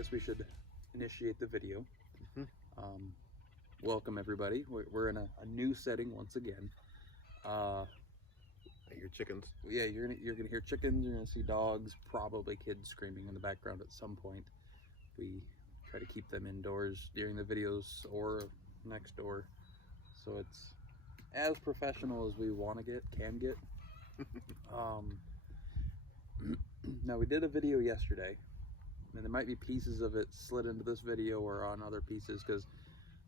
guess we should initiate the video. Mm-hmm. Welcome everybody. We're in a new setting once again. I hear chickens. Yeah, you're gonna hear chickens. You're gonna see dogs, probably kids screaming in the background at some point. We try to keep them indoors during the videos or next door, so it's as professional as we can get. Now we did a video yesterday, and there might be pieces of it slid into this video or on other pieces because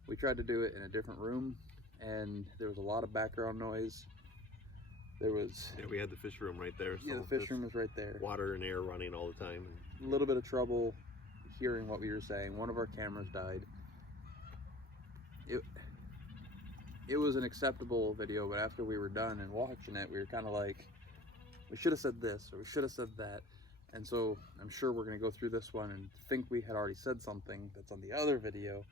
we tried to do it in a different room, and there was a lot of background noise. We had the fish room right there. So the fish room was right there. Water and air running all the time. A little bit of trouble hearing what we were saying. One of our cameras died. It was an acceptable video, but after we were done and watching it, we were kind of like, we should have said this or we should have said that. And so I'm sure we're going to go through this one and think we had already said something that's on the other video,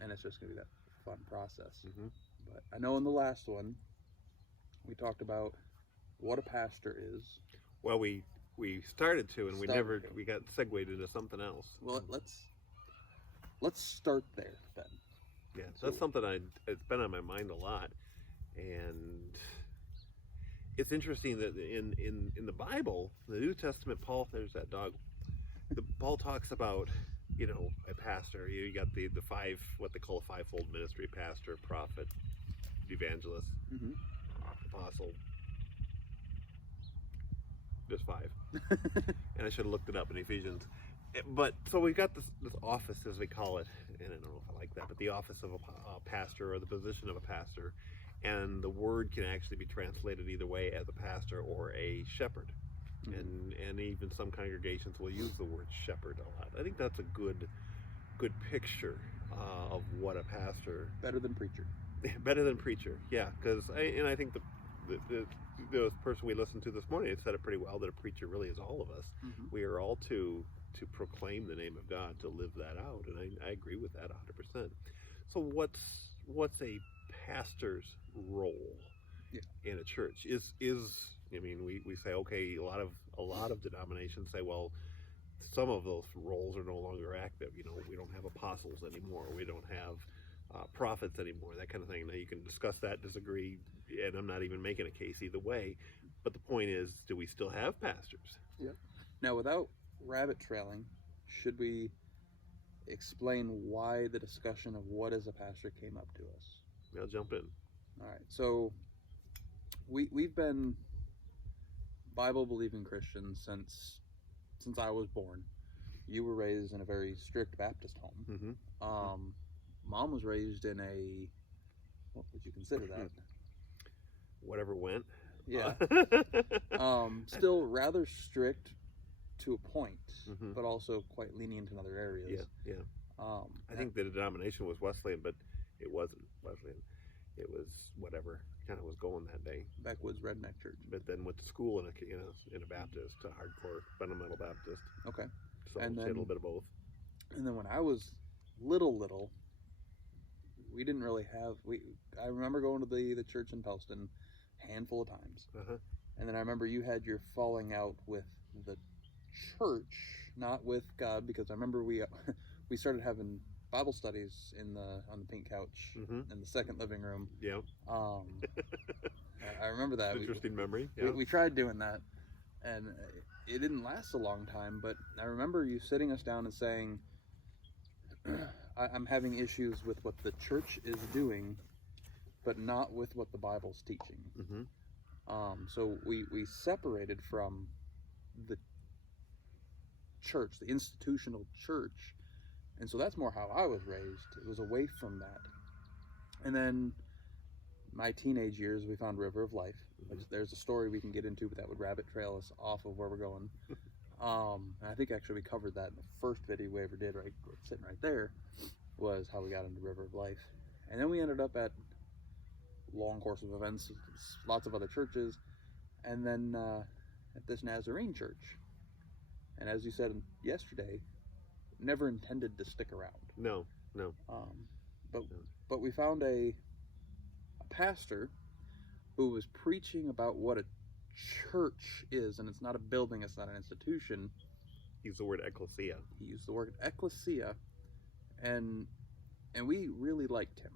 and it's just going to be that fun process. Mm-hmm. But I know in the last one we talked about what a pastor is. Well, we started to, and we got segued into something else. Well, let's start there then. Yeah, so that's something it's been on my mind a lot, and it's interesting that in the Bible, the New Testament, Paul, there's that dog. Paul talks about, a pastor. You got the five, what they call a fivefold ministry: pastor, prophet, evangelist, mm-hmm. apostle. Just five. And I should have looked it up in Ephesians. But so we've got this office, as we call it, and I don't know if I like that, but the office of a pastor, or the position of a pastor, and the word can actually be translated either way, as a pastor or a shepherd. Mm-hmm. And even some congregations will use the word shepherd a lot. I think that's a good picture of what a pastor. Better than preacher. Better than preacher, yeah. Because I think the person we listened to this morning said it pretty well, that a preacher really is all of us. Mm-hmm. We are all to proclaim the name of God, to live that out, and I agree with that 100%. So what's a pastor's role in a church? Is we say, okay, a lot of denominations say, well, some of those roles are no longer active. We don't have apostles anymore. We don't have prophets anymore, that kind of thing. Now you can discuss that, disagree, and I'm not even making a case either way, but the point is, do we still have pastors? Yeah. Now, without rabbit trailing, should we explain why the discussion of what is a pastor came up to us? I'll jump in. All right, so we've been Bible-believing Christians since I was born. You were raised in a very strict Baptist home. Mm-hmm. Mom was raised in a, what would you consider that? Whatever went. Yeah. Still rather strict to a point, mm-hmm. but also quite lenient in other areas. Yeah. I think the denomination was Wesleyan, but it wasn't Wesleyan. It was whatever kind of was going that day. Backwoods Redneck Church. But then went to school in a Baptist, a hardcore fundamental Baptist. Okay. So a little bit of both. And then when I was little, we didn't really have. I remember going to the church in Pelston a handful of times, and then I remember you had your falling out with the church, not with God, because I remember we started having Bible studies on the pink couch in the second living room. Yeah. I remember that. Interesting memory. Yeah. We tried doing that, and it didn't last a long time. But I remember you sitting us down and saying, I'm having issues with what the church is doing, but not with what the Bible's teaching. Mm-hmm. So we separated from the church, the institutional church, and so that's more how I was raised. It was away from that. And then my teenage years, we found River of Life. Mm-hmm. There's a story we can get into, but that would rabbit trail us off of where we're going. And I think actually we covered that in the first video we ever did, right sitting right there, was how we got into River of Life. And then we ended up at long course of events, lots of other churches, and then at this Nazarene church. And as you said yesterday, never intended to stick around. No. But we found a pastor who was preaching about what a church is, and it's not a building, it's not an institution. He used the word ecclesia. He used the word ecclesia, and we really liked him.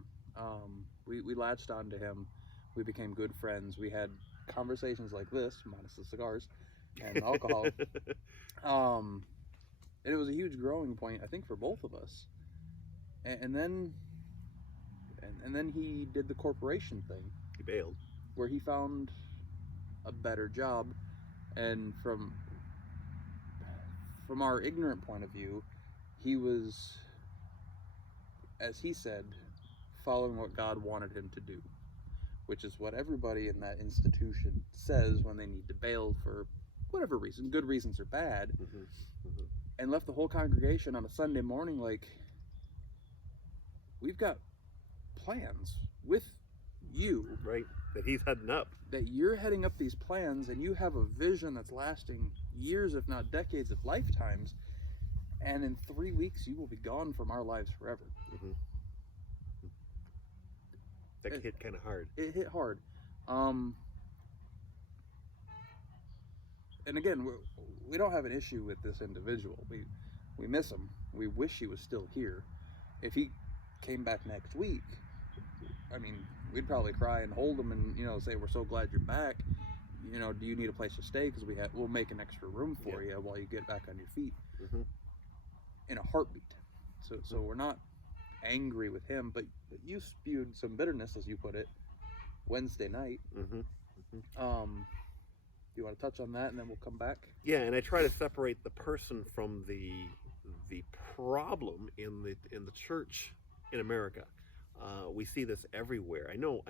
We latched on to him. We became good friends. We had conversations like this, minus the cigars and alcohol. And it was a huge growing point, I think, for both of us. And then he did the corporation thing. He bailed. Where he found a better job, and from our ignorant point of view, he was, as he said, following what God wanted him to do, which is what everybody in that institution says when they need to bail for whatever reason, good reasons or bad, and left the whole congregation on a Sunday morning like, we've got plans with you. Right, that he's heading up. That you're heading up these plans, and you have a vision that's lasting years, if not decades of lifetimes, and in 3 weeks you will be gone from our lives forever. That hit kind of hard. It hit hard. And again, we don't have an issue with this individual. We miss him. We wish he was still here. If he came back next week, I mean, we'd probably cry and hold him and, say, we're so glad you're back. Do you need a place to stay? Because we'll make an extra room for you while you get back on your feet. In a heartbeat. So we're not angry with him, but you spewed some bitterness, as you put it, Wednesday night. You want to touch on that, and then we'll come back? Yeah, and I try to separate the person from the problem in the church in America. We see this everywhere. I know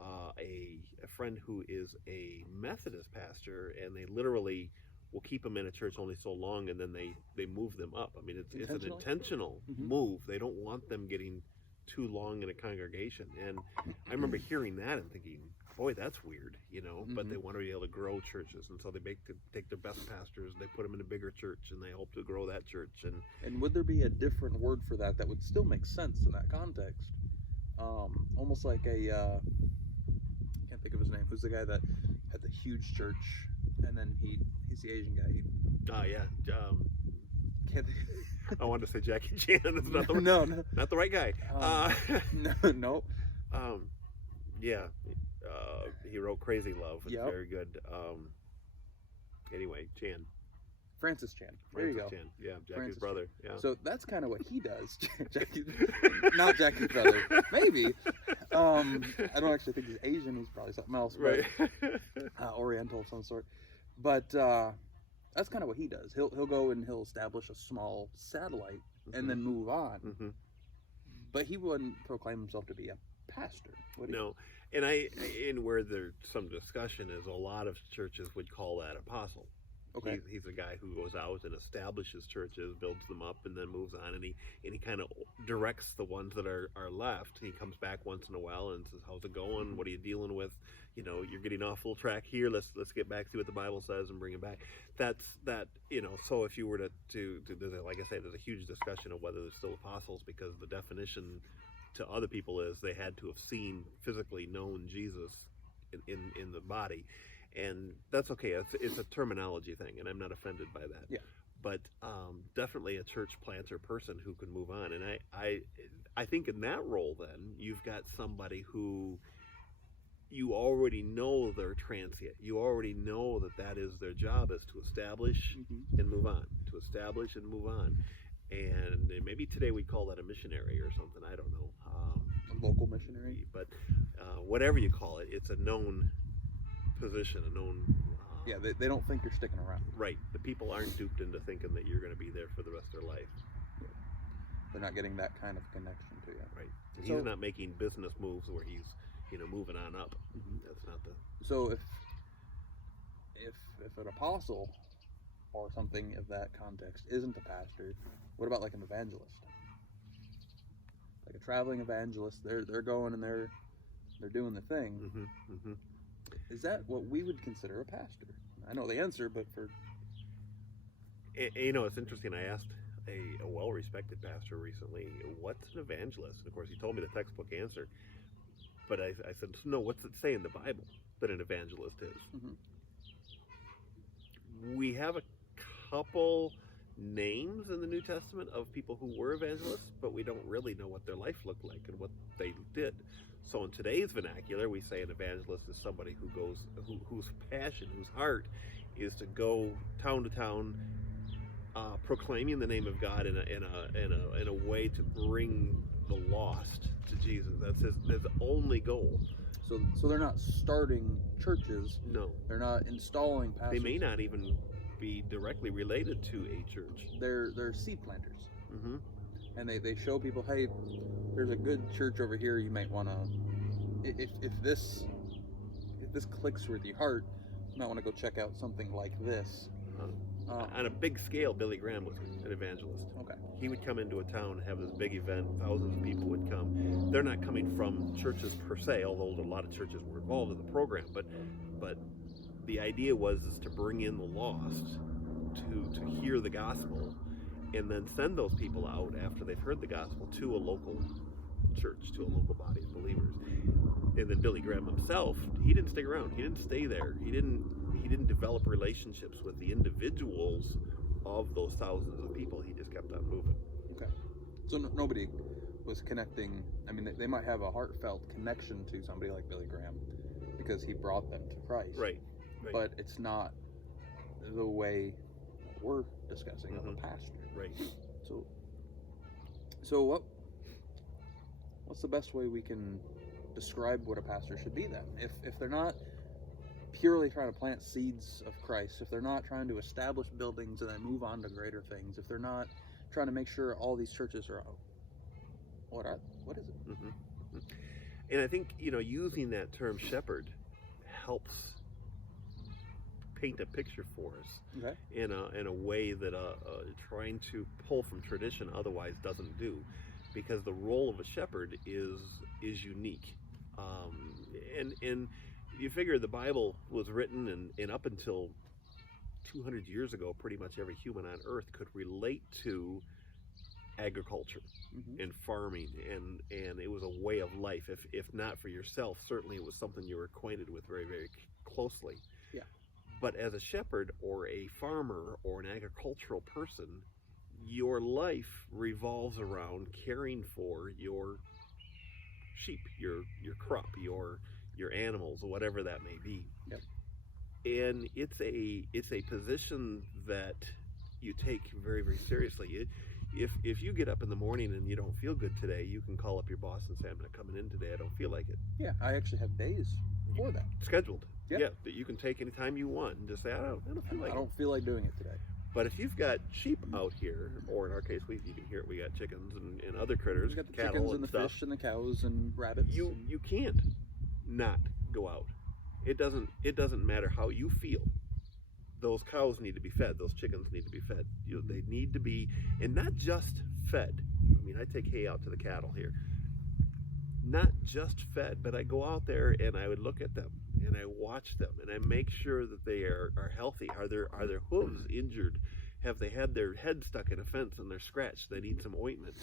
a friend who is a Methodist pastor, and they literally will keep them in a church only so long, and then they move them up. I mean, it's an intentional move. They don't want them getting too long in a congregation. And I remember hearing that and thinking, boy, that's weird, but they want to be able to grow churches, and so they take their best pastors, they put them in a bigger church, and they hope to grow that church. And would there be a different word for that would still make sense in that context? Almost like I can't think of his name. Who's the guy that had the huge church, and then he's the Asian guy. Can't think. I wanted to say Jackie Chan. That's no, not the right guy. No. Yeah. He wrote Crazy Love. It's very good. Anyway, Chan. Francis Chan. There you go. Chan. Yeah, Jackie's brother. Yeah. So that's kind of what he does. Not Jackie's brother. Maybe. I don't actually think he's Asian. He's probably something else. Right. Oriental of some sort. But that's kind of what he does. He'll go and he'll establish a small satellite and then move on. But he wouldn't proclaim himself to be a pastor. No. And where there's some discussion is a lot of churches would call that apostle. Okay. He's a guy who goes out and establishes churches, builds them up, and then moves on, and he kind of directs the ones that are left. He comes back once in a while and says, "How's it going? What are you dealing with? You're getting off full track here. Let's get back, see what the Bible says, and bring it back." That's that. So if you were to like I say, there's a huge discussion of whether there's still apostles, because the definition to other people is they had to have seen, physically known Jesus in the body. And that's okay. It's a terminology thing, and I'm not offended by that. Yeah. But definitely a church planter person who can move on. And I think in that role, then you've got somebody who you already know they're transient. You already know that is their job, is to establish and move on. To establish and move on. And maybe today we call that a missionary or something. I don't know. A local missionary. But whatever you call it, it's a known position, a known. Yeah, they don't think you're sticking around. Right. The people aren't duped into thinking that you're going to be there for the rest of their life. They're not getting that kind of connection to you. Right. And he's not making business moves where he's, moving on up. That's not the. So if an apostle or something of that context isn't a pastor, what about like an evangelist? Like a traveling evangelist, they're going and they're doing the thing. Is that what we would consider a pastor? I know the answer, but for... It's interesting. I asked a well-respected pastor recently, what's an evangelist? And of course, he told me the textbook answer. But I said, no, what's it say in the Bible that an evangelist is? We have a couple names in the New Testament of people who were evangelists, but we don't really know what their life looked like and what they did. So in today's vernacular, we say an evangelist is somebody whose passion, whose heart is to go town to town, proclaiming the name of God in a way to bring the lost to Jesus. That's his only goal. So they're not starting churches. No, they're not installing pastors. they may not even be directly related to a church. They're seed planters. Mm-hmm. And they show people, hey, there's a good church over here. You might want to, if this clicks with your heart, you might want to go check out something like this. On a big scale, Billy Graham was an evangelist. Okay. He would come into a town and have this big event. Thousands of people would come. They're not coming from churches per se, although a lot of churches were involved in the program. But the idea was to bring in the lost to hear the gospel, and then send those people out after they've heard the gospel to a local church, to a local body of believers. And then Billy Graham himself, he didn't stick around. He didn't stay there. He didn't develop relationships with the individuals of those thousands of people. He just kept on moving. Okay. So nobody was connecting. I mean, they might have a heartfelt connection to somebody like Billy Graham because he brought them to Christ. Right. But it's not the way we're discussing of a pastor. Right. So what's the best way we can describe what a pastor should be then? If they're not purely trying to plant seeds of Christ, if they're not trying to establish buildings and then move on to greater things, if they're not trying to make sure all these churches are out, what is it? Mm-hmm. And I think, using that term shepherd helps paint a picture for us. Okay. in a way that trying to pull from tradition otherwise doesn't do, because the role of a shepherd is unique. And you figure the Bible was written, and up until 200 years ago, pretty much every human on earth could relate to agriculture and farming, and it was a way of life. If not for yourself, certainly it was something you were acquainted with very, very closely. Yeah. But as a shepherd or a farmer or an agricultural person, your life revolves around caring for your sheep, your crop, your animals, or whatever that may be. Yep. And it's a position that you take very, very seriously. If you get up in the morning and you don't feel good today, you can call up your boss and say, I'm not coming in today, I don't feel like it. Yeah, I actually have days for that. Scheduled. Yep. Yeah, that you can take any time you want and just say, I don't feel like doing it today. But if you've got sheep out here, or in our case, you can hear it, we got chickens and other critters, We got the cattle chickens and the stuff. fish and the cows and rabbits. You can't not go out. It doesn't matter how you feel. Those cows need to be fed. Those chickens need to be fed. They need to be, and not just fed. I mean, I take hay out to the cattle here. Not just fed, but I go out there and I would look at them and I watch them and I make sure that they are healthy. Are their hooves injured? Have they had their head stuck in a fence and they're scratched? They need some ointment.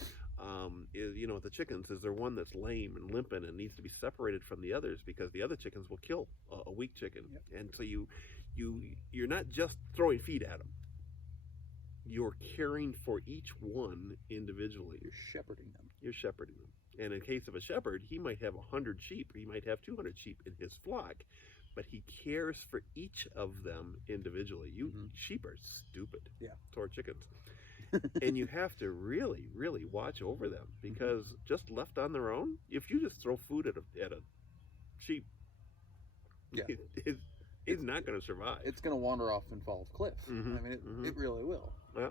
The chickens, is there one that's lame and limping and needs to be separated from the others, because the other chickens will kill a weak chicken. Yep. And so you're not just throwing feed at them. You're caring for each one individually. You're shepherding them. And in case of a shepherd, he might have 100 sheep, he might have 200 sheep in his flock, but he cares for each of them individually. Sheep are stupid. Yeah. So are chickens. And you have to really, really watch over them, because just left on their own, if you just throw food at a sheep, yeah, it's not going to survive. It's going to wander off and fall off a cliff. I mean, it really will. Yeah.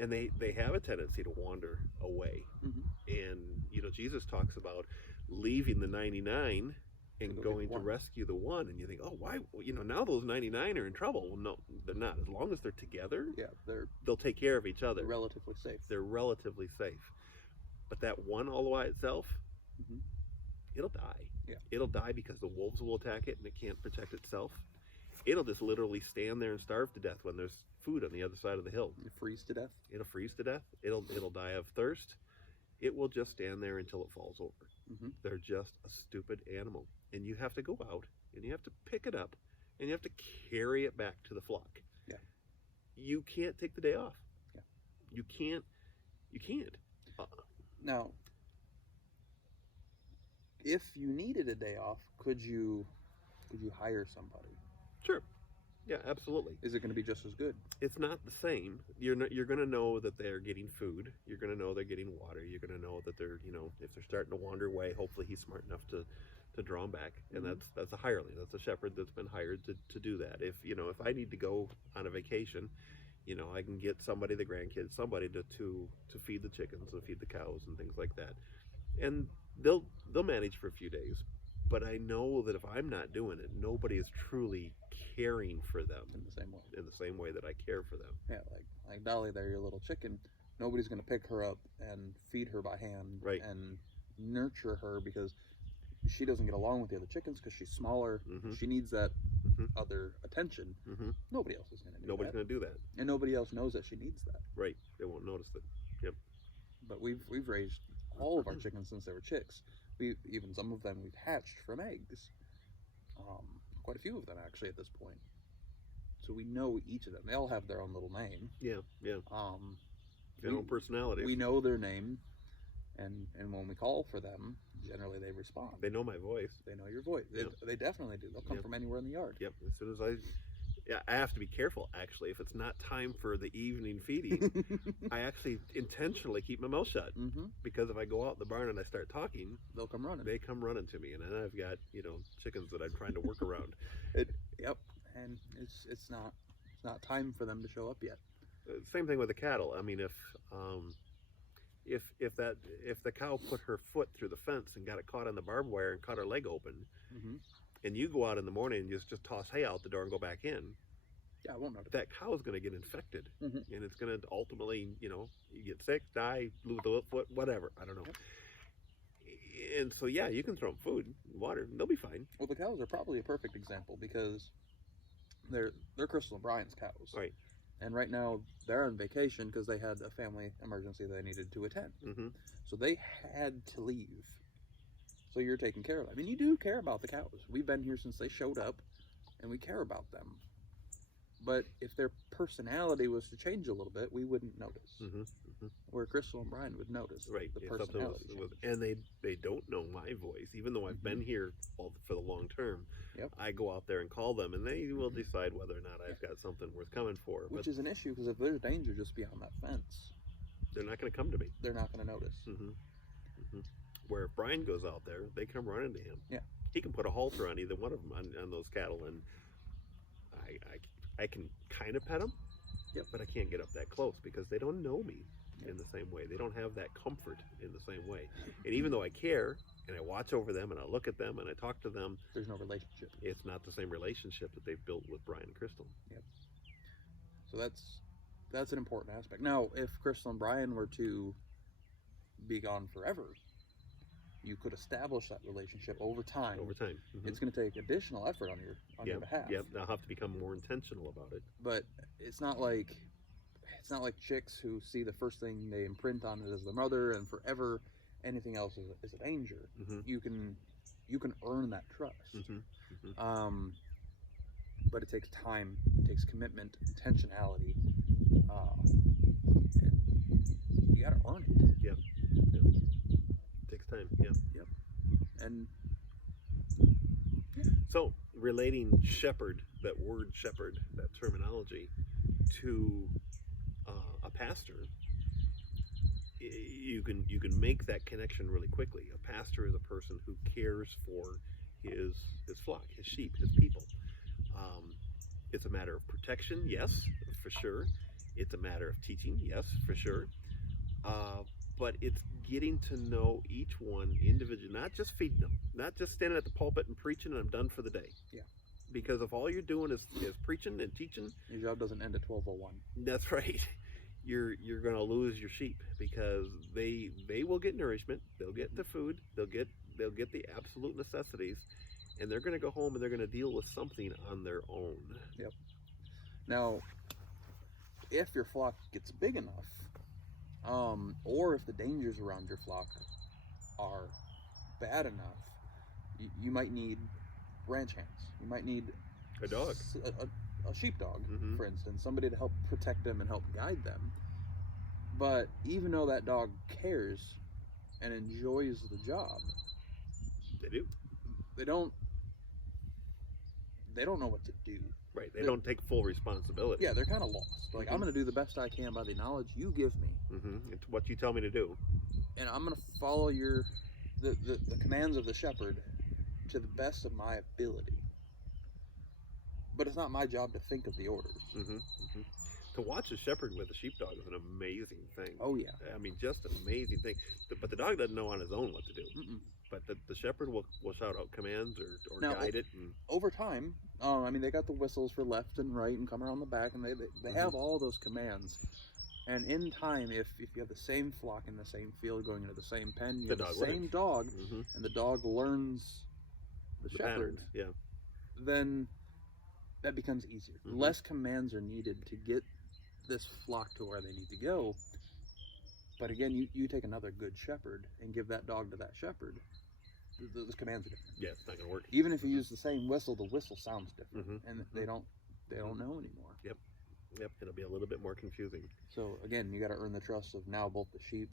And they have a tendency to wander away. And Jesus talks about leaving the 99 and going to rescue the one, and you think, oh, why? Now those 99 are in trouble. Well, no, they're not. As long as they're together, they'll take care of each other. They're relatively safe. But that one all by itself, it'll die. Yeah. It'll die because the wolves will attack it and it can't protect itself. It'll just literally stand there and starve to death when there's food on the other side of the hill. It'll freeze to death. It'll die of thirst. It will just stand there until it falls over. They're just a stupid animal. And you have to go out and you have to pick it up and you have to carry it back to the flock. Yeah. you can't take the day off. Yeah. You can't. Now, if you needed a day off, could you hire somebody? Sure. Yeah, absolutely. Is it going to be just as good? It's not the same. You're going to know that they're getting food. You're going to know they're getting water. You're going to know that they're, if they're starting to wander away, hopefully he's smart enough to draw them back. And that's a hireling. That's a shepherd that's been hired to do that. If I need to go on a vacation, I can get somebody, the grandkids, somebody to feed the chickens and feed the cows and things like that. And they'll manage for a few days. But I know that if I'm not doing it, nobody is truly caring for them in the same way that I care for them. Yeah, like Dolly there, your little chicken. Nobody's going to pick her up and feed her by hand and nurture her because she doesn't get along with the other chickens because she's smaller. She needs that other attention. Nobody else is going to do that. Nobody's going to do that. And nobody else knows that she needs that. Right. They won't notice it. Yep. But we've raised all of our chickens since they were chicks. Even some of them we've hatched from eggs. Quite a few of them actually at this point. So we know each of them. They all have their own little name. Yeah. Their own personality. We know their name, and when we call for them, generally they respond. They know my voice. They know your voice. They definitely do. They'll come from anywhere in the yard. Yep. As soon as I have to be careful, actually. If it's not time for the evening feeding, I actually intentionally keep my mouth shut. Because if I go out in the barn and I start talking, they'll come running. They come running to me, and then I've got chickens that I'm trying to work around. And it's not time for them to show up yet. Same thing with the cattle. I mean, if the cow put her foot through the fence and got it caught on the barbed wire and cut her leg open. And you go out in the morning and just toss hay out the door and go back in. Yeah, I won't notice. That cow is going to get infected, and it's going to ultimately, you get sick, die, lose a foot, whatever. I don't know. And so, yeah, you can throw them food, water, and they'll be fine. Well, the cows are probably a perfect example because they're Crystal and Brian's cows. Right. And right now they're on vacation because they had a family emergency they needed to attend. So they had to leave. So you're taking care of them. I mean, you do care about the cows. We've been here since they showed up, and we care about them. But if their personality was to change a little bit, we wouldn't notice. Where Crystal and Brian would notice the personality change. And they don't know my voice. Even though I've been here for the long term, I go out there and call them, and they will decide whether or not I've got something worth coming for. Which is an issue, because if there's danger just beyond that fence, they're not going to come to me. They're not going to notice. Where if Brian goes out there, they come running to him. Yeah. He can put a halter on either one of them on those cattle, and I can kind of pet them, but I can't get up that close because they don't know me in the same way. They don't have that comfort in the same way. And even though I care, and I watch over them, and I look at them, and I talk to them, there's no relationship. It's not the same relationship that they've built with Brian and Crystal. So that's an important aspect. Now, if Crystal and Brian were to be gone forever, you could establish that relationship over time. It's going to take additional effort on your behalf. They'll have to become more intentional about it. But it's not like chicks who see the first thing they imprint on it as their mother, and forever anything else is a danger. You can earn that trust. But it takes time, it takes commitment, intentionality. And you got to earn it. Takes time. And so relating shepherd, that word shepherd, that terminology, to a pastor, you can make that connection really quickly. A pastor is a person who cares for his flock, his sheep, his people. It's a matter of protection, yes, for sure. It's a matter of teaching, yes, for sure. But it's getting to know each one individually, not just feeding them, not just standing at the pulpit and preaching and I'm done for the day. Because if all you're doing is preaching and teaching, your job doesn't end at 12:01. That's right. You're going to lose your sheep because they will get nourishment, they'll get the food, they'll get the absolute necessities, and they're going to go home and they're going to deal with something on their own. Now, if your flock gets big enough, or if the dangers around your flock are bad enough, you might need ranch hands. You might need a dog, a sheepdog, Mm-hmm. for instance, somebody to help protect them and help guide them. But even though that dog cares and enjoys the job, They do. they don't know what to do. Right. They don't take full responsibility. Yeah, they're kind of lost. Like, I'm going to do the best I can by the knowledge you give me. Mm-hmm. It's what you tell me to do. And I'm going to follow the commands of the shepherd to the best of my ability. But it's not my job to think of the orders. Mm-hmm. Mm-hmm. To watch a shepherd with a sheepdog is an amazing thing. Oh, yeah. I mean, just an amazing thing. But the dog doesn't know on his own what to do. Mm-mm. But the shepherd will shout out commands or Now, guide it. And over time, I mean, they got the whistles for left and right and come around the back, and they have all those commands. And in time, if you have the same flock in the same field going into the same pen, you have the same dog, and the dog learns the shepherd, patterns, yeah. then that becomes easier. Less commands are needed to get this flock to where they need to go. But again, you take another good shepherd and give that dog to that shepherd, the commands are different. Yeah, it's not going to work. Even if you use the same whistle, the whistle sounds different, and they don't know anymore. Yep, it'll be a little bit more confusing. So again, you got to earn the trust of now both the sheep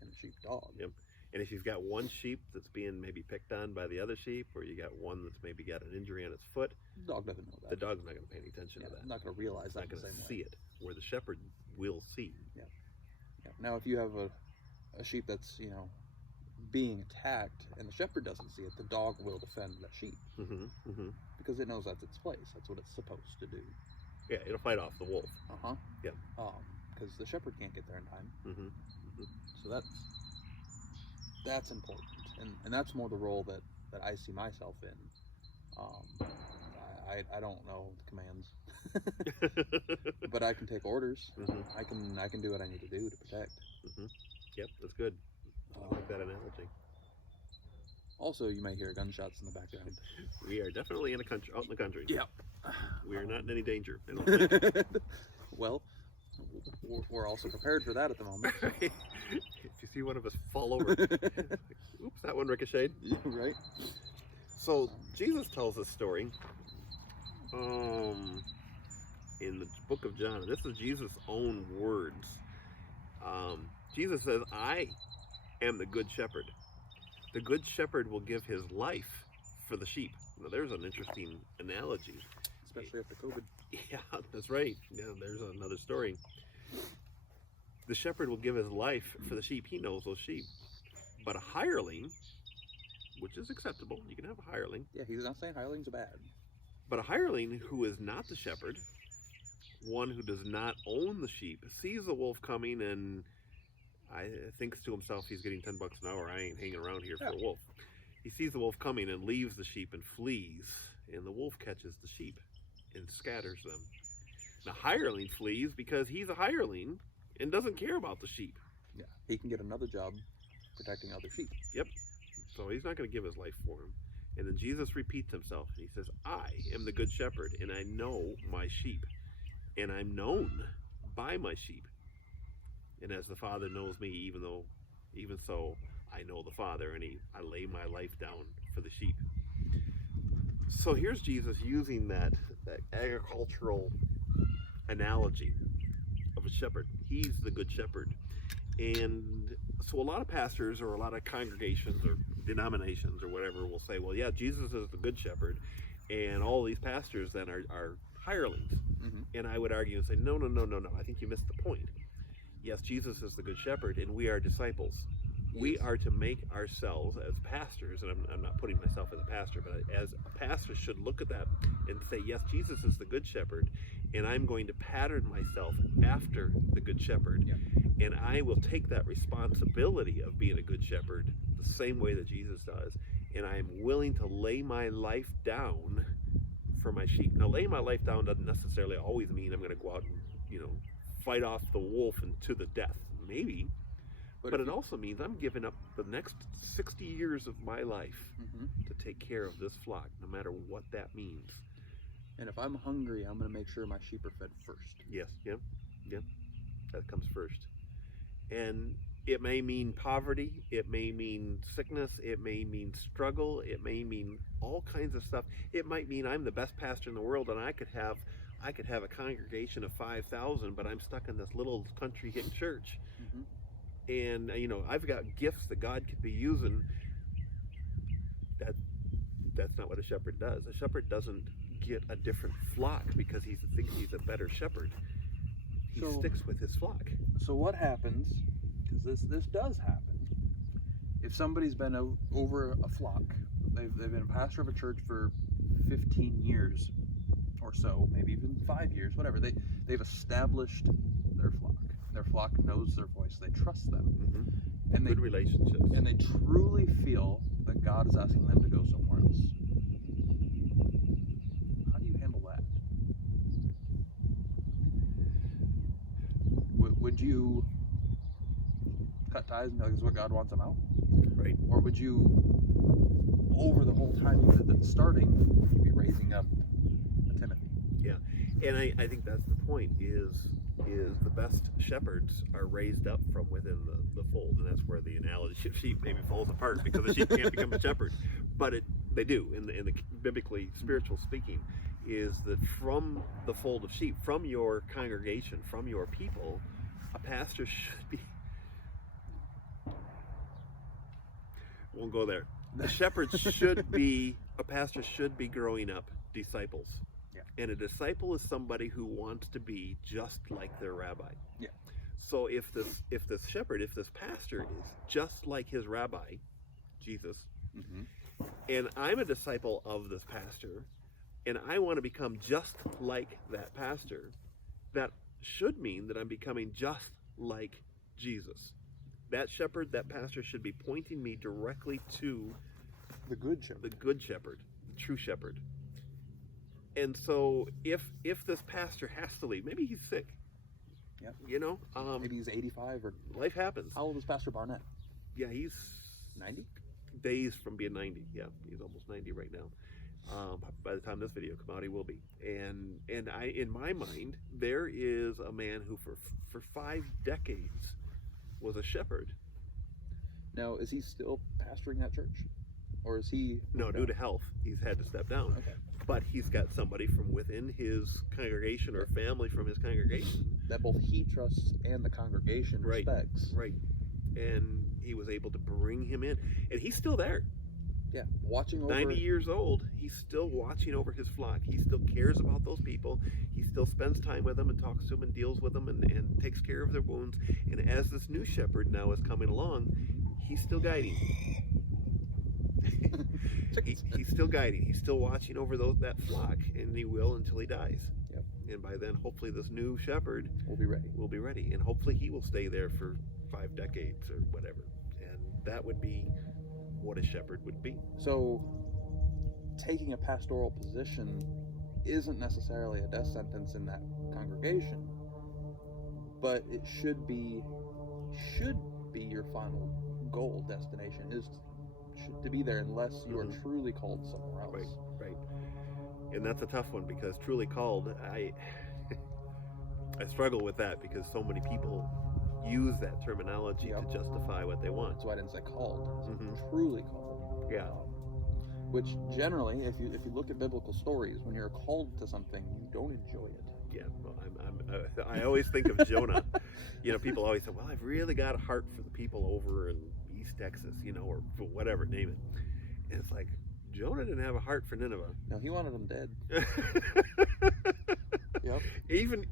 and the sheepdog. Yep. And if you've got one sheep that's being maybe picked on by the other sheep, or you got one that's maybe got an injury on its foot, The dog doesn't know that. the dog's not going to pay any attention to that. Not going to realize It's that not the going same to see way. it, where the shepherd will see. Yeah. Now, if you have a sheep that's being attacked and the shepherd doesn't see it, the dog will defend that sheep because it knows that's its place. That's what it's supposed to do. Yeah, it'll fight off the wolf. Yeah. Because the shepherd can't get there in time. So that's important, and that's more the role that I see myself in. I don't know the commands, but I can take orders. I can do what I need to do to protect. Yep, that's good. I like that analogy. Also, you may hear gunshots in the background. We are definitely out in the country. Yeah. We are not in any danger. I don't think. Well, we're also prepared for that at the moment. If you see one of us fall over, oops, that one ricocheted. Yeah, right. So Jesus tells this story in the book of John. This is Jesus' own words. Jesus says, "I am the good shepherd. The good shepherd will give his life for the sheep." Now, there's an interesting analogy. Especially after COVID. Yeah, that's right. Yeah, there's another story. The shepherd will give his life for the sheep. He knows those sheep. But a hireling, which is acceptable, you can have a hireling. Yeah, he's not saying hirelings are bad. But a hireling who is not the shepherd, one who does not own the sheep, sees the wolf coming and thinks to himself, he's getting $10 an hour. I ain't hanging around here for a wolf. He sees the wolf coming and leaves the sheep and flees. And the wolf catches the sheep and scatters them. The hireling flees because he's a hireling and doesn't care about the sheep. Yeah, he can get another job protecting other sheep. Yep. So he's not going to give his life for him. And then Jesus repeats himself. And he says, "I am the good shepherd, and I know my sheep, and I'm known by my sheep. And as the Father knows me, even so, I know the Father, and I lay my life down for the sheep." So here's Jesus using that agricultural analogy of a shepherd. He's the good shepherd. And so a lot of pastors or a lot of congregations or denominations or whatever will say, well, yeah, Jesus is the good shepherd, and all these pastors then are hirelings. And I would argue and say, no, I think you missed the point. Yes, Jesus is the good shepherd, and we are disciples. We are to make ourselves as pastors, and I'm not putting myself as a pastor, but as a pastor should look at that and say, yes, Jesus is the good shepherd, and I'm going to pattern myself after the good shepherd. And I will take that responsibility of being a good shepherd the same way that Jesus does, and I am willing to lay my life down for my sheep. Now, laying my life down doesn't necessarily always mean I'm going to go out and, fight off the wolf and to the death. Maybe. But it also means I'm giving up the next 60 years of my life to take care of this flock, no matter what that means. And if I'm hungry, I'm going to make sure my sheep are fed first. Yes, yep. That comes first. And it may mean poverty, it may mean sickness, it may mean struggle, it may mean all kinds of stuff. It might mean I'm the best pastor in the world and I could have I could have a congregation of 5,000, but I'm stuck in this little country hick church. And, I've got gifts that God could be using. That's not what a shepherd does. A shepherd doesn't get a different flock because he thinks he's a better shepherd. He sticks with his flock. So what happens, because this does happen, if somebody's been over a flock, they've been a pastor of a church for 15 years or so, maybe even 5 years, whatever, they've established their flock. Their flock knows their voice. They trust them. And good relationships. And they truly feel that God is asking them to go somewhere else. How do you handle that? Would you cut ties and be like, this is what God wants them out? Right. Or would you, over the whole time that's starting, you'd be raising up a Timothy? Yeah. And I think that's the point, is the best shepherds are raised up from within the fold, and that's where the analogy of sheep maybe falls apart, because the sheep can't become a shepherd, but they do in the biblically spiritual speaking, is that from the fold of sheep, from your congregation, from your people, a pastor should be. Won't go there. A shepherd a pastor should be growing up disciples. And a disciple is somebody who wants to be just like their rabbi. Yeah. So if this pastor is just like his rabbi, Jesus, and I'm a disciple of this pastor, and I want to become just like that pastor, that should mean that I'm becoming just like Jesus. That shepherd, that pastor should be pointing me directly to the good shepherd, the true shepherd. And so if this pastor has to leave, maybe he's sick. Yep. Maybe he's 85 or life happens. How old is Pastor Barnett? Yeah, he's 90. Days from being 90. Yeah, he's almost 90 right now. By the time this video comes out, he will be. And in my mind, there is a man who for 5 decades was a shepherd. Now, is he still pastoring that church, or is he? No, due to health, he's had to step down. Okay. But he's got somebody from within his congregation or family from his congregation that both he trusts and the congregation respects. Right. And he was able to bring him in. And he's still there. Yeah. Watching over. 90 years old, he's still watching over his flock. He still cares about those people. He still spends time with them and talks to them and deals with them and takes care of their wounds. And as this new shepherd now is coming along, he's still guiding. He's still guiding. He's still watching over that flock, and he will until he dies. Yep. And by then, hopefully, this new shepherd will be ready. And hopefully, he will stay there for 5 decades or whatever. And that would be what a shepherd would be. So, taking a pastoral position isn't necessarily a death sentence in that congregation, but it should be your final goal, destination is to be there, unless you are truly called somewhere else. Right. And that's a tough one, because truly called, I struggle with that, because so many people use that terminology to justify what they want. That's why I didn't say called. Truly called. Yeah. Which generally, if you look at biblical stories, when you're called to something, you don't enjoy it. Yeah. Well, I always think of Jonah. People always say, "Well, I've really got a heart for the people over in East Texas, or for whatever, name it." And it's like, Jonah didn't have a heart for Nineveh. No, he wanted them dead. Yep.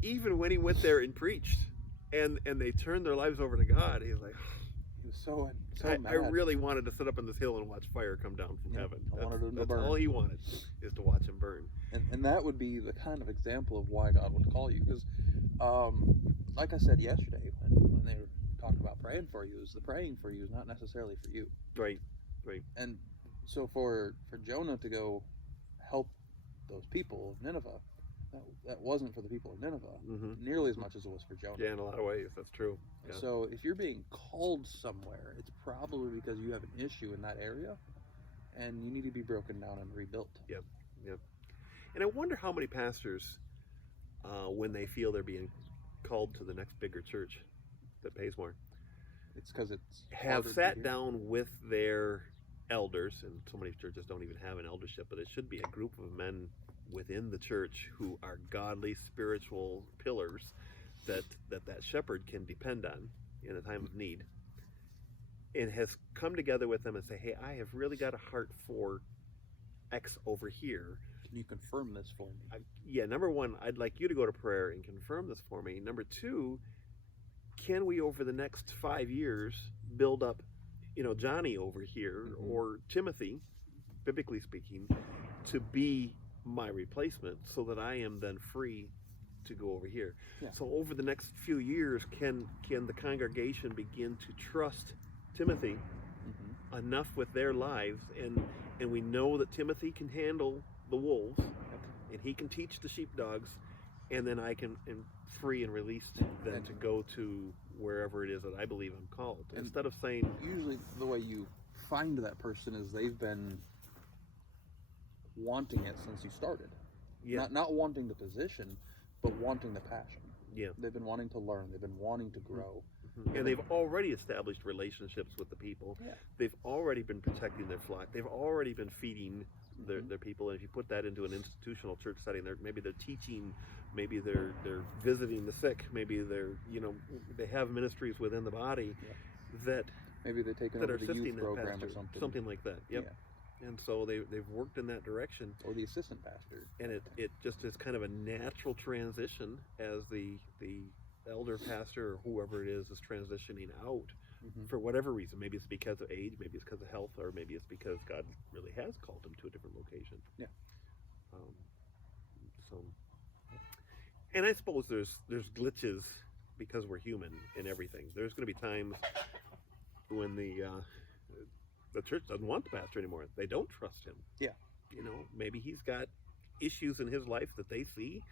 Even when he went there and preached, and they turned their lives over to God, he was like, he was so mad. I really wanted to sit up on this hill and watch fire come down from heaven. I wanted him to burn. That's all he wanted, is to watch him burn. And that would be the kind of example of why God would call you, because, like I said yesterday, when they were talking about praying for you, is the praying for you is not necessarily for you. Right. And so for Jonah to go help those people of Nineveh, that wasn't for the people of Nineveh nearly as much as it was for Jonah. Yeah, in a lot of ways, that's true. Yeah. So if you're being called somewhere, it's probably because you have an issue in that area, and you need to be broken down and rebuilt. Yep. And I wonder how many pastors, when they feel they're being called to the next bigger church that pays more, it's because it's have sat down with their elders, and so many churches don't even have an eldership, but it should be a group of men within the church who are godly, spiritual pillars that shepherd can depend on in a time of need, and has come together with them and say, hey, I have really got a heart for X over here. Can you confirm this for me? Number one, I'd like you to go to prayer and confirm this for me. Number two, can we over the next 5 years build up, Johnny over here, or Timothy, biblically speaking, to be my replacement so that I am then free to go over here. Yeah. So over the next few years, can the congregation begin to trust Timothy enough with their lives, and we know that Timothy can handle the wolves, and he can teach the sheepdogs, and then I can am free and released then to go to wherever it is that I believe I'm called. And instead of saying, usually the way you find that person is they've been wanting it since you started. Not wanting the position, but wanting the passion. They've been wanting to learn. They've been wanting to grow. And they've already established relationships with the people. They've already been protecting their flock. They've already been feeding their people. And if you put that into an institutional church setting, maybe they're teaching, maybe they're visiting the sick, maybe they have ministries within the body that maybe they're taking over the youth program or something like that. And so they've worked in that direction. Or the assistant pastor. And it just is kind of a natural transition as the elder pastor or whoever it is transitioning out for whatever reason. Maybe it's because of age, maybe it's because of health, or maybe it's because God really has called them to a different location. And I suppose there's glitches because we're human in everything. There's going to be times when the church doesn't want the pastor anymore. They don't trust him. Maybe he's got issues in his life that they see,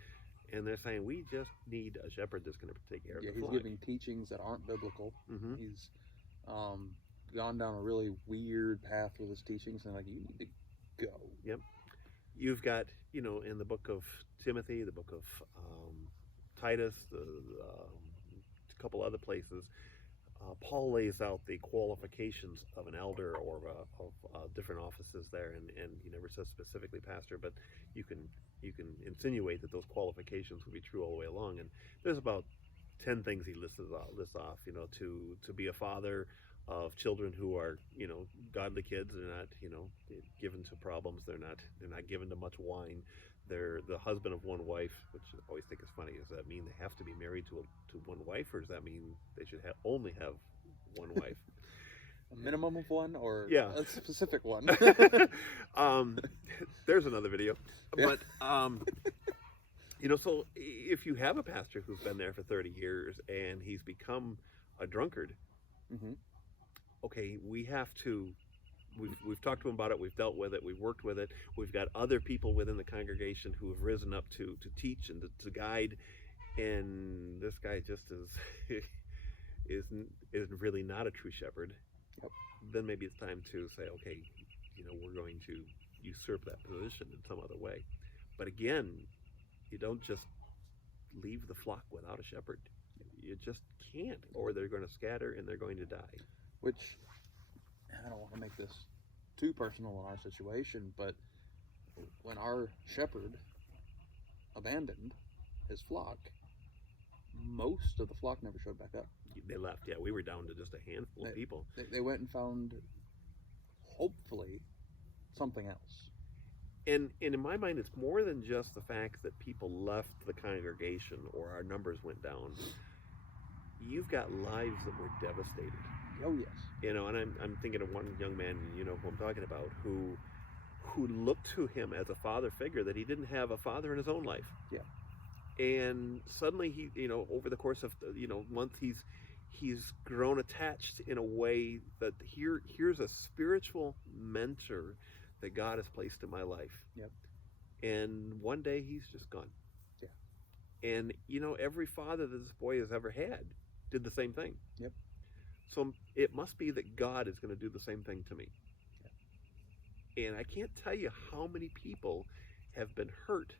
and they're saying, we just need a shepherd that's going to take care of the flock. He's giving teachings that aren't biblical. He's gone down a really weird path with his teachings, and you need to go. You've got, in the book of Timothy, the book of Titus, a couple other places, Paul lays out the qualifications of an elder or of different offices there, and he never says specifically pastor, but you can insinuate that those qualifications would be true all the way along. And there's about 10 things he lists off. To be a father of children who are godly kids. They're not given to problems. They're not given to much wine. They're the husband of one wife, which I always think is funny. Does that mean they have to be married to one wife, or does that mean they should only have one wife? A minimum of one, or a specific one? There's another video. But so if you have a pastor who's been there for 30 years and he's become a drunkard, okay, we have to. We've talked to him about it. We've dealt with it. We've worked with it. We've got other people within the congregation who have risen up to teach and to guide. And this guy just is really not a true shepherd. Then maybe it's time to say, okay, we're going to usurp that position in some other way. But again, you don't just leave the flock without a shepherd. You just can't, or they're going to scatter and they're going to die. Which, I don't want to make this too personal in our situation, but when our shepherd abandoned his flock, most of the flock never showed back up. They left. We were down to just a handful of people. They went and found, hopefully, something else. And in my mind, it's more than just the fact that people left the congregation or our numbers went down. You've got lives that were devastated. Oh yes. And I'm thinking of one young man, who I'm talking about, who looked to him as a father figure that he didn't have a father in his own life. And suddenly he, over the course of months, he's grown attached in a way that here's a spiritual mentor that God has placed in my life. And one day he's just gone. And every father that this boy has ever had did the same thing. So it must be that God is going to do the same thing to me. And I can't tell you how many people have been hurt.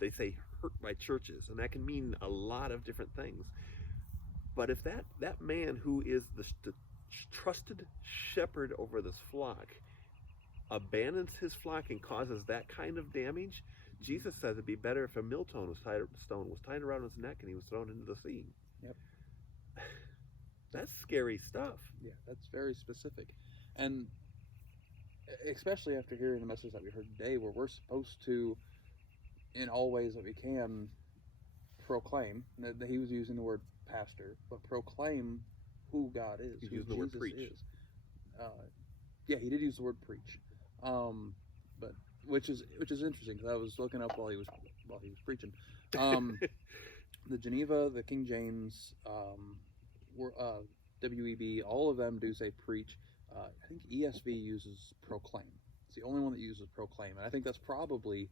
They say hurt by churches, and that can mean a lot of different things. But if that man who is the trusted shepherd over this flock abandons his flock and causes that kind of damage, Jesus says it'd be better if a millstone was tied around his neck and he was thrown into the sea. Yep. That's scary stuff. Yeah, that's very specific. And especially after hearing the message that we heard today, where we're supposed to, in all ways that we can, proclaim. He was using the word pastor, but proclaim who God is. He's who using the word Jesus preach. Is. Yeah, he did use the word preach, but which is interesting, because I was looking up while he was preaching. The Geneva, the King James, WEB, all of them do say preach. I think ESV uses proclaim. It's the only one that uses proclaim, and I think that's probably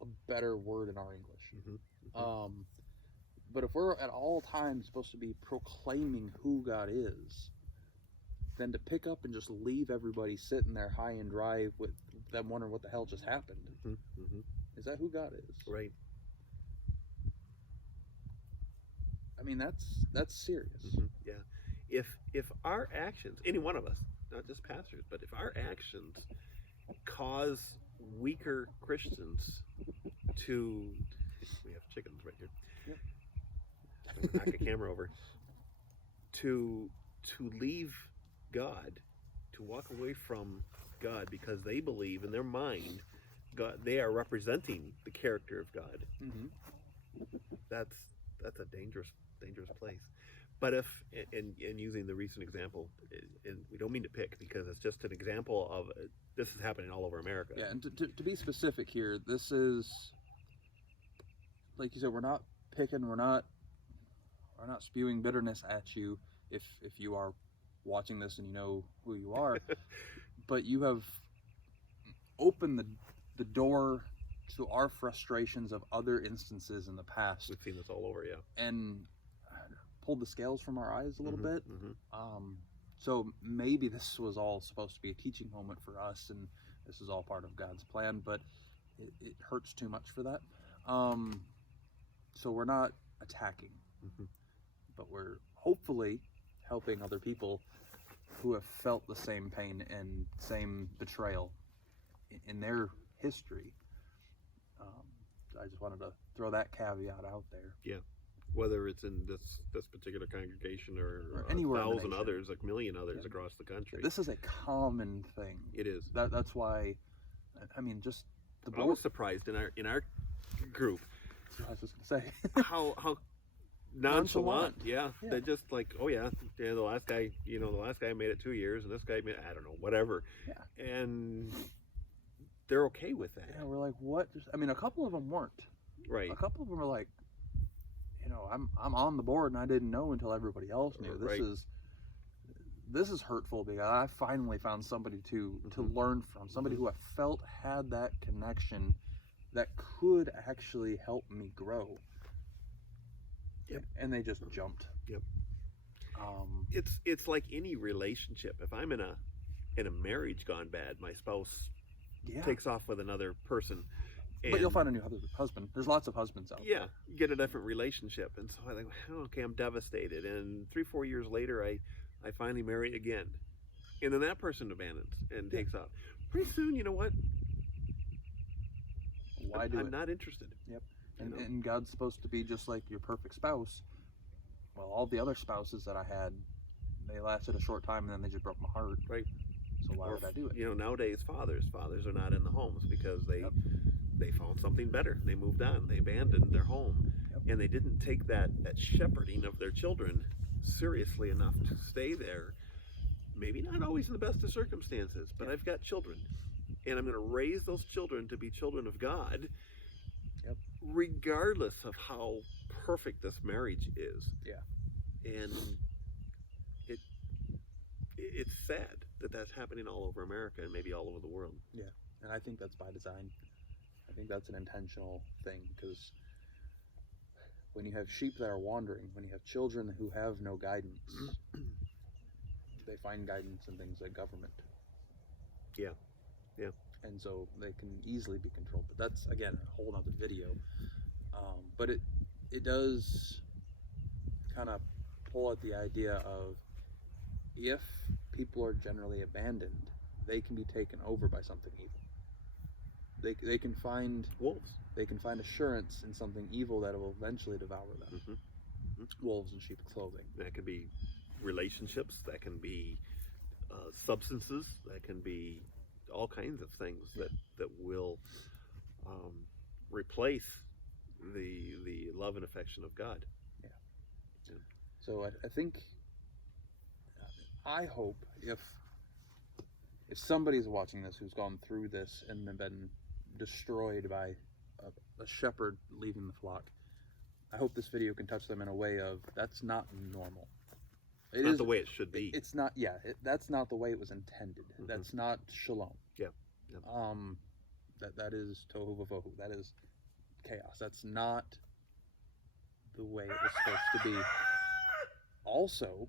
a better word in our English. But if we're at all times supposed to be proclaiming who God is, then to pick up and just leave everybody sitting there high and dry with them wondering what the hell just happened, is that who God is? Right. I mean, that's serious. Yeah. If our actions, any one of us, not just pastors, but if our actions cause weaker Christians to, we have chickens right here. Yep. I'm gonna knock a camera over. To leave God, to walk away from God because they believe in their mind God, they are representing the character of God. That's a dangerous place. But if, and using the recent example, and we don't mean to pick, because it's just an example of this is happening all over America. Yeah, and to be specific here, this is, like you said, we're not picking, we're not spewing bitterness at you if you are watching this and you know who you are, but you have opened the door to our frustrations of other instances in the past. We've seen this all over, yeah. And pulled the scales from our eyes a little bit. So maybe this was all supposed to be a teaching moment for us, and this is all part of God's plan, but it hurts too much for that. So we're not attacking, but we're hopefully helping other people who have felt the same pain and same betrayal in their history. I just wanted to throw that caveat out there. Yeah. Whether it's in this particular congregation or anywhere 1,000 others, like million others across the country. This is a common thing. It is. That's why, I mean, just the board. I was surprised in our group. That's what I was just gonna say. how nonchalant. Yeah. They're just like, oh yeah, the last guy made it 2 years, and this guy made, I don't know, whatever. Yeah. And they're okay with that. Yeah, we're like, what? I mean, a couple of them weren't. Right. A couple of them were like, I'm on the board and I didn't know until everybody else knew. This is hurtful, because I finally found somebody to learn from, somebody who I felt had that connection that could actually help me grow. Yep. And they just jumped. Yep. It's like any relationship. If I'm in a marriage gone bad, my spouse takes off with another person. But you'll find a new husband. There's lots of husbands out there. Yeah, you get a different relationship. And so I think, okay, I'm devastated. And 3-4 years later, I finally marry again. And then that person abandons and takes off. Pretty soon, you know what? I'm not interested. Yep. And God's supposed to be just like your perfect spouse. Well, all the other spouses that I had, they lasted a short time and then they just broke my heart. Right. So why would I do it? Nowadays, fathers are not in the homes because they found something better. They moved on. They abandoned their home. And they didn't take that shepherding of their children seriously enough to stay there. Maybe not always in the best of circumstances, but I've got children. And I'm going to raise those children to be children of God, regardless of how perfect this marriage is. Yeah. And it's sad that that's happening all over America and maybe all over the world. Yeah. And I think that's by design. I think that's an intentional thing, because when you have sheep that are wandering, when you have children who have no guidance, they find guidance in things like government. Yeah. Yeah. And so they can easily be controlled. But that's, again, a whole other video. But it does kind of pull at the idea of, if people are generally abandoned, they can be taken over by something evil. They can find wolves. They can find assurance in something evil that will eventually devour them. Wolves in sheep's clothing. That can be relationships. That can be substances. That can be all kinds of things that will replace the love and affection of God. Yeah. So I think, I hope if somebody's watching this who's gone through this and been destroyed by a shepherd leaving the flock, I hope this video can touch them in a way of, that's not normal. It's not the way it should be. It's not, that's not the way it was intended. That's not shalom. Yeah. That is tohu vavohu. That is chaos. That's not the way it was supposed to be. Also,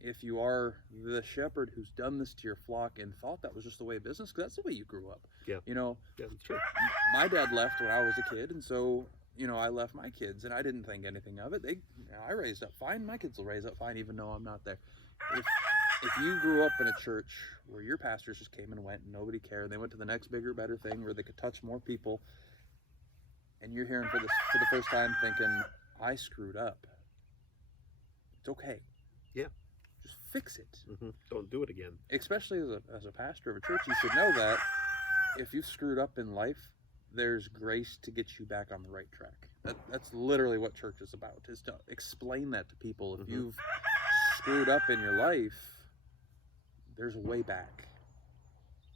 if you are the shepherd who's done this to your flock and thought that was just the way of business, because that's the way you grew up. Yeah. Yeah, that's true. My dad left when I was a kid, and so, I left my kids, and I didn't think anything of it. I raised up fine. My kids will raise up fine, even though I'm not there. If you grew up in a church where your pastors just came and went and nobody cared, they went to the next bigger, better thing where they could touch more people, and you're hearing for the first time thinking, I screwed up. It's okay. Yeah. Just fix it. Don't do it again. Especially as a pastor of a church, you should know that if you've screwed up in life, there's grace to get you back on the right track. That's literally what church is about, is to explain that to people. If you've screwed up in your life, there's a way back.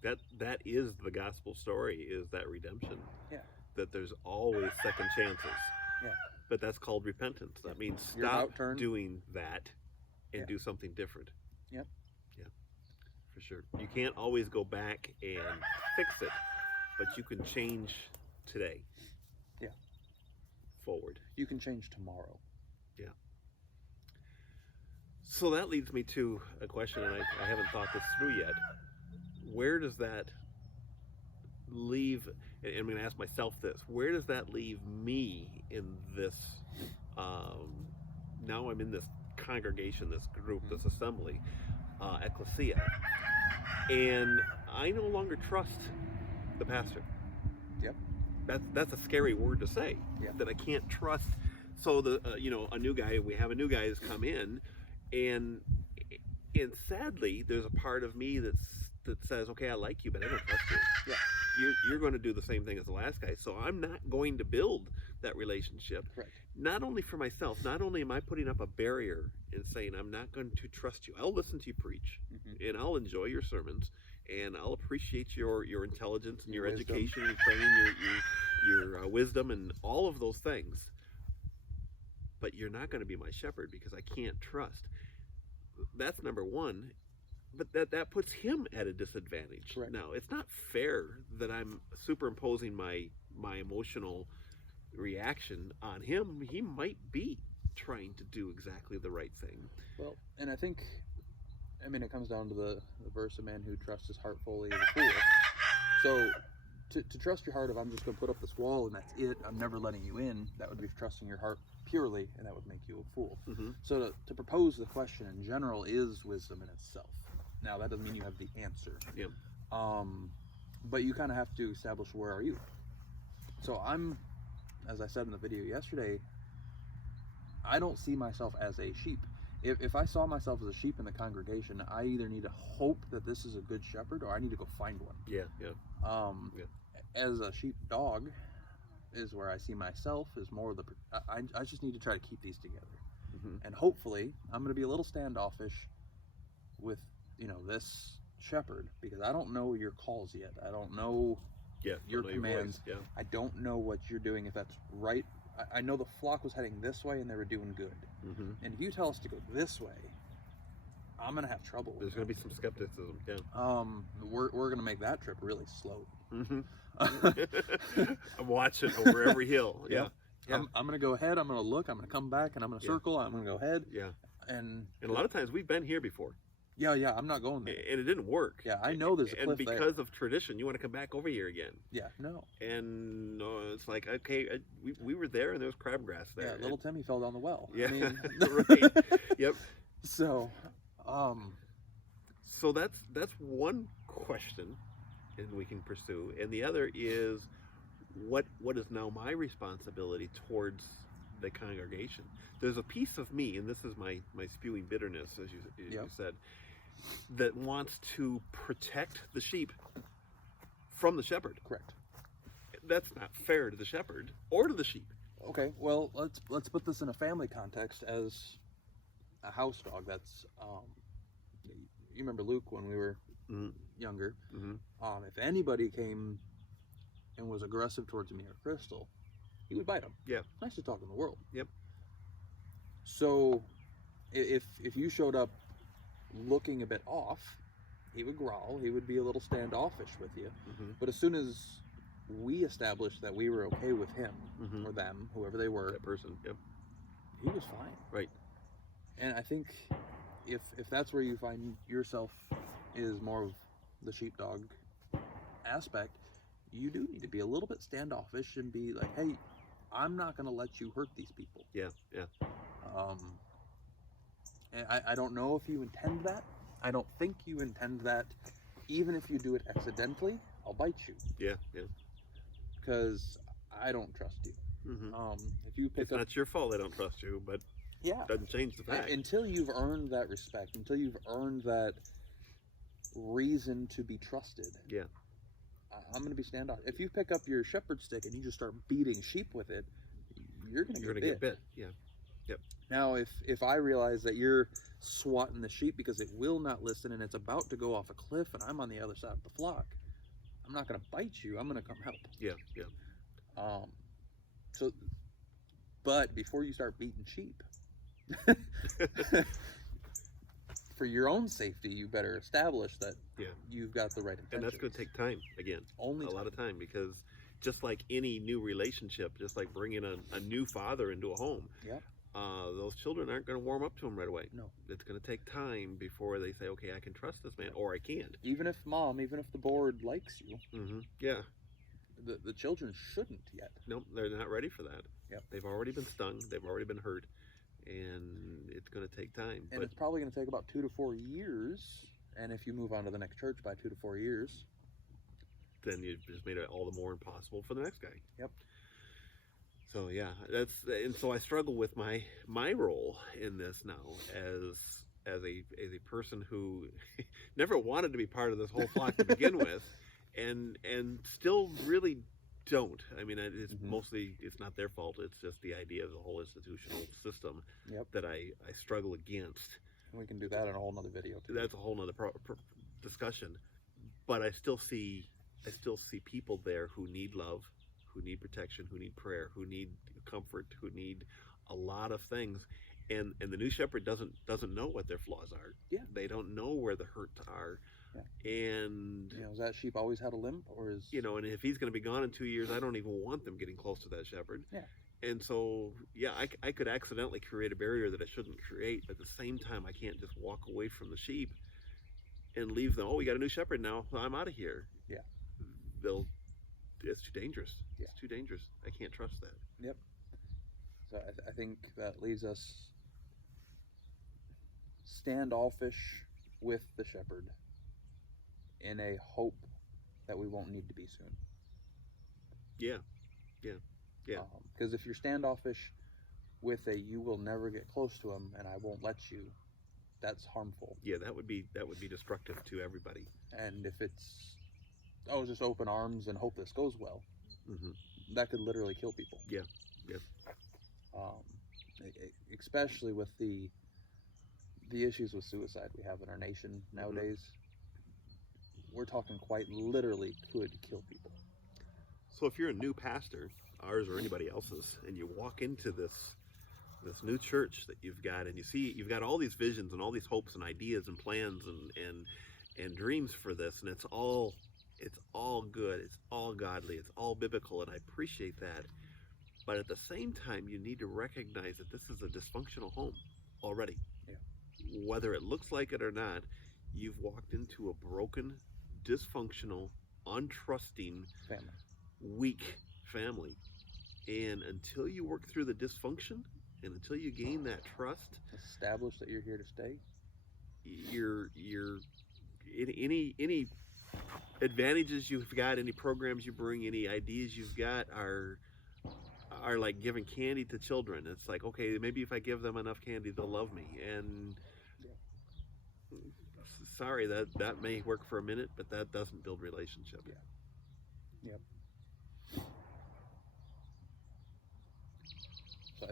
That is the gospel story, is that redemption. Yeah. That there's always second chances. Yeah. But that's called repentance. That means You're stop about turn. doing that and do something different. Yep. Yeah. For sure. You can't always go back and fix it, but you can change today. Yeah. Forward. You can change tomorrow. Yeah. So that leads me to a question, and I haven't thought this through yet. Where does that leave, and I'm going to ask myself this, where does that leave me in this, now I'm in this congregation, this group, this assembly, ecclesia, and I no longer trust the pastor. Yep. That's a scary word to say, that I can't trust. So a new guy, we have a new guy that's come in, and sadly, there's a part of me that says, okay, I like you, but I don't trust you. Yeah. You're going to do the same thing as the last guy, so I'm not going to build that relationship. Correct. Not only for myself, not only am I putting up a barrier and saying I'm not going to trust you. I'll listen to you preach, and I'll enjoy your sermons, and I'll appreciate your intelligence and your wisdom. education, your training, your wisdom, and all of those things. But you're not going to be my shepherd because I can't trust. That's number one. But that puts him at a disadvantage. Correct. Now, it's not fair that I'm superimposing my emotional reaction on him. He might be trying to do exactly the right thing. Well, and I think, it comes down to the verse, a man who trusts his heart fully is a fool. So, to trust your heart, if I'm just going to put up this wall and that's it, I'm never letting you in, that would be trusting your heart purely, and that would make you a fool. So to propose the question in general is wisdom in itself. Now, that doesn't mean you have the answer. Yeah. But you kind of have to establish, where are you? So I'm, as I said in the video yesterday, I don't see myself as a sheep. If I saw myself as a sheep in the congregation, I either need to hope that this is a good shepherd, or I need to go find one. Yeah. As a sheep dog is where I see myself, is more of the, I just need to try to keep these together. And hopefully, I'm going to be a little standoffish with, this shepherd, because I don't know your calls yet. I don't know your commands. I don't know what you're doing, if that's right. I know the flock was heading this way and they were doing good. And if you tell us to go this way, I'm going to have trouble. There's going to be some skepticism. Yeah. We're going to make that trip really slow. I'm watching over every hill. Yeah. I'm going to go ahead. I'm going to look. I'm going to come back, and I'm going to circle. I'm going to go ahead. Yeah. And a lot of times we've been here before. Yeah. I'm not going there. And it didn't work. Yeah, I know there's a cliff and because of tradition, you want to come back over here again. Yeah, no. And it's like, okay, we were there, and there was crabgrass there. Yeah, little Timmy fell down the well. Yeah, I mean, right. Yep. So, So that's one question, and we can pursue. And the other is, what is now my responsibility towards the congregation? There's a piece of me, and this is my spewing bitterness, as you said, that wants to protect the sheep from the shepherd. Correct. That's not fair to the shepherd or to the sheep. Okay, well, let's put this in a family context as a house dog. That's you remember Luke when we were younger. If anybody came and was aggressive towards me or Crystal, he would bite him. Yeah. Nicest dog in the world. Yep. So if you showed up looking a bit off, he would growl. He would be a little standoffish with you. But as soon as we established that we were okay with him or them, whoever they were, that person, yep, he was fine. Right. And I think if that's where you find yourself is more of the sheepdog aspect, you do need to be a little bit standoffish and be like, hey, I'm not going to let you hurt these people. Yeah, yeah. And I don't know if you intend that. I don't think you intend that. Even if you do it accidentally, I'll bite you. Yeah, yeah. Because I don't trust you. If you pick it's up, not your fault I don't trust you, but yeah, it doesn't change the fact. Until you've earned that respect, until you've earned that reason to be trusted. Yeah. I'm going to be standoffish. If you pick up your shepherd stick and you just start beating sheep with it, you're going to get bit. Yeah. Yep. Now, if I realize that you're swatting the sheep because it will not listen and it's about to go off a cliff and I'm on the other side of the flock, I'm not going to bite you. I'm going to come help. Yeah, yeah. But before you start beating sheep, for your own safety, you better establish that you've got the right intentions. And that's going to take time, again. A lot of time, because just like any new relationship, just like bringing a new father into a home, those children aren't going to warm up to him right away. No. It's going to take time before they say, okay, I can trust this man, or I can't. Even if the board likes you. Yeah. The children shouldn't yet. Nope, they're not ready for that. Yep. They've already been stung. They've already been hurt. And it's going to take time. And it's probably going to take about 2 to 4 years. And if you move on to the next church by 2 to 4 years, then you've just made it all the more impossible for the next guy. Yep. So yeah, and so I struggle with my role in this now as a person who never wanted to be part of this whole flock to begin with, and still really don't. I mean, it's mostly, it's not their fault. It's just the idea of the whole institutional system that I struggle against. And we can do that in a whole nother video too. That's a whole nother discussion. But I still see people there who need love, who need protection, who need prayer, who need comfort, who need a lot of things. And the new shepherd doesn't know what their flaws are. Yeah. They don't know where the hurts are. Yeah. And has that sheep always had a limp, or is and if he's going to be gone in 2 years, I don't even want them getting close to that shepherd. Yeah. And so, I could accidentally create a barrier that I shouldn't create, but at the same time, I can't just walk away from the sheep and leave them. Oh, we got a new shepherd now. Well, I'm out of here. Yeah. It's too dangerous. Yeah. It's too dangerous. I can't trust that. Yep. So I think that leaves us standoffish with the shepherd in a hope that we won't need to be soon. Yeah. Because if you're standoffish with a you will never get close to him and I won't let you, that's harmful. Yeah, that would be destructive to everybody. And if it's just open arms and hope this goes well, that could literally kill people. Yeah. Especially with the issues with suicide we have in our nation nowadays. We're talking quite literally could kill people. So if you're a new pastor, ours or anybody else's, and you walk into this new church that you've got, and you see you've got all these visions and all these hopes and ideas and plans and dreams for this, and it's all good, it's all godly, it's all biblical, and I appreciate that. But at the same time, you need to recognize that this is a dysfunctional home already. Yeah. Whether it looks like it or not, you've walked into a broken, dysfunctional, untrusting, weak family. And until you work through the dysfunction, and until you gain that trust, establish that you're here to stay, you're any advantages you've got, any programs you bring, any ideas you've got are like giving candy to children. It's like, okay, maybe if I give them enough candy, they'll love me. And sorry, that may work for a minute, but that doesn't build relationship. Yep. So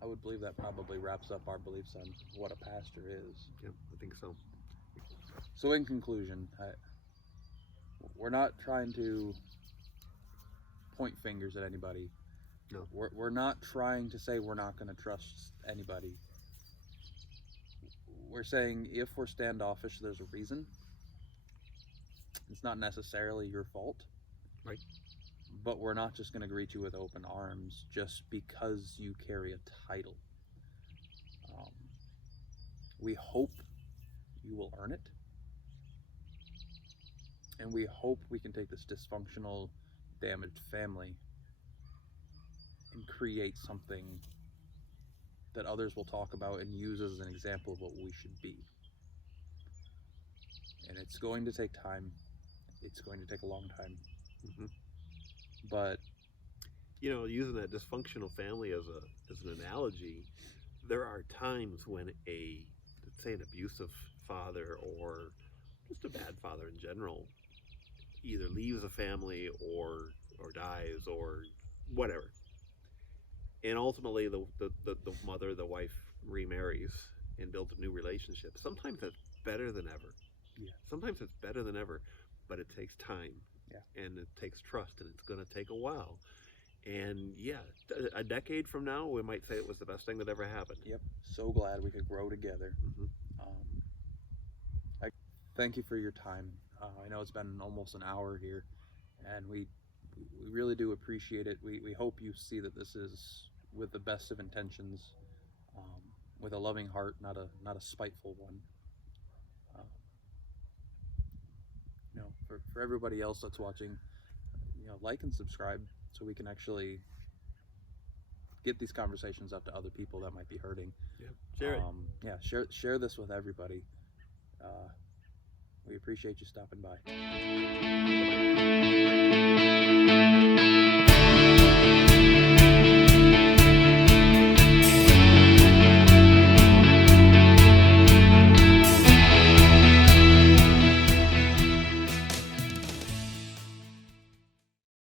I would believe that probably wraps up our beliefs on what a pastor is. Yep, I think so. So in conclusion, we're not trying to point fingers at anybody. No. We're not trying to say we're not going to trust anybody. We're saying if we're standoffish, there's a reason. It's not necessarily your fault. Right. But we're not just going to greet you with open arms just because you carry a title. We hope you will earn it. And we hope we can take this dysfunctional, damaged family and create something that others will talk about and use as an example of what we should be. And it's going to take time. It's going to take a long time. Mm-hmm. But using that dysfunctional family as an analogy, there are times when let's say an abusive father or just a bad father in general either leaves a family or dies or whatever, and ultimately the mother, the wife, remarries and builds a new relationship. Sometimes that's better than ever. Yeah. Sometimes it's better than ever, but it takes time. Yeah. And it takes trust, and it's going to take a while. And a decade from now, we might say it was the best thing that ever happened. Yep. So glad we could grow together. Mm-hmm. I thank you for your time. I know it's been almost an hour here, and we really do appreciate it. We hope you see that this is with the best of intentions, with a loving heart, not a spiteful one. For everybody else that's watching, like and subscribe so we can actually get these conversations up to other people that might be hurting. Yeah, share it. Share this with everybody. We appreciate you stopping by.